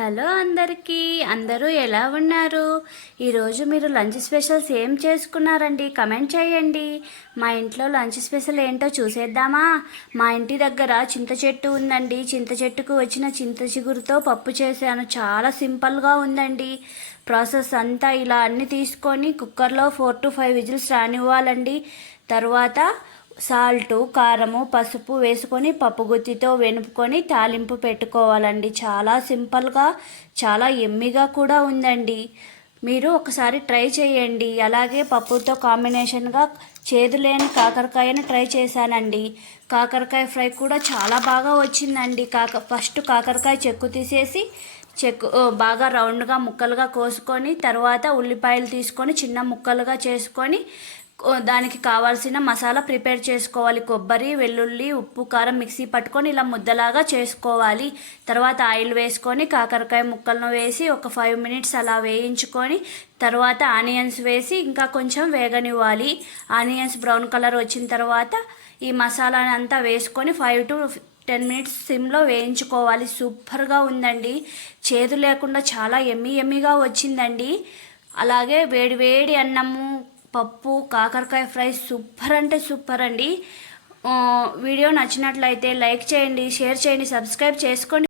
Hello అందరికీ, అందరూ ఎలా ఉన్నారు? ఈరోజు మీరు లంచ్ స్పెషల్స్ ఏం చేసుకున్నారండి? కమెంట్ చేయండి. మా ఇంట్లో లంచ్ స్పెషల్ ఏంటో చూసేద్దామా? మా ఇంటి దగ్గర చింత చెట్టు ఉందండి. చింత చెట్టుకు వచ్చిన చింత చిగురుతో పప్పు చేశాను. చాలా సింపుల్గా ఉందండి. ప్రాసెస్ అంతా ఇలా అన్నీ తీసుకొని కుక్కర్లో 4 to 5 విజిల్స్ రానివ్వాలండి. తర్వాత సాల్టు, కారము, పసుపు వేసుకొని పప్పు గుత్తితో వెనుపుకొని తాలింపు పెట్టుకోవాలండి. చాలా సింపుల్గా, చాలా ఎమ్మిగా కూడా ఉందండి. మీరు ఒకసారి ట్రై చేయండి. అలాగే పప్పుతో కాంబినేషన్గా చేదులేని కాకరకాయని ట్రై చేశానండి. కాకరకాయ ఫ్రై కూడా చాలా బాగా వచ్చిందండి. ఫస్ట్ కాకరకాయ చెక్కు తీసేసి బాగా రౌండ్గా ముక్కలుగా కోసుకొని, తర్వాత ఉల్లిపాయలు తీసుకొని చిన్న ముక్కలుగా చేసుకొని దానికి కావాల్సిన మసాలా ప్రిపేర్ చేసుకోవాలి. కొబ్బరి, వెల్లుల్లి, ఉప్పు, కారం మిక్సీ పట్టుకొని ఇలా ముద్దలాగా చేసుకోవాలి. తర్వాత ఆయిల్ వేసుకొని కాకరకాయ ముక్కలను వేసి ఒక 5 minutes అలా వేయించుకొని తర్వాత ఆనియన్స్ వేసి ఇంకా కొంచెం వేగనివ్వాలి. ఆనియన్స్ బ్రౌన్ కలర్ వచ్చిన తర్వాత ఈ మసాలాని అంతా వేసుకొని 5 to 10 minutes సిమ్లో వేయించుకోవాలి. సూపర్గా ఉందండి. చేదు లేకుండా చాలా ఎమ్మిగా వచ్చిందండి. అలాగే వేడి వేడి అన్నము, పప్పు, కాకరకాయ ఫ్రై సూపర్ అంటే సూపర్ అండి. వీడియో నచ్చినట్లయితే లైక్ చేయండి, షేర్ చేయండి, సబ్స్క్రైబ్ చేసుకోండి.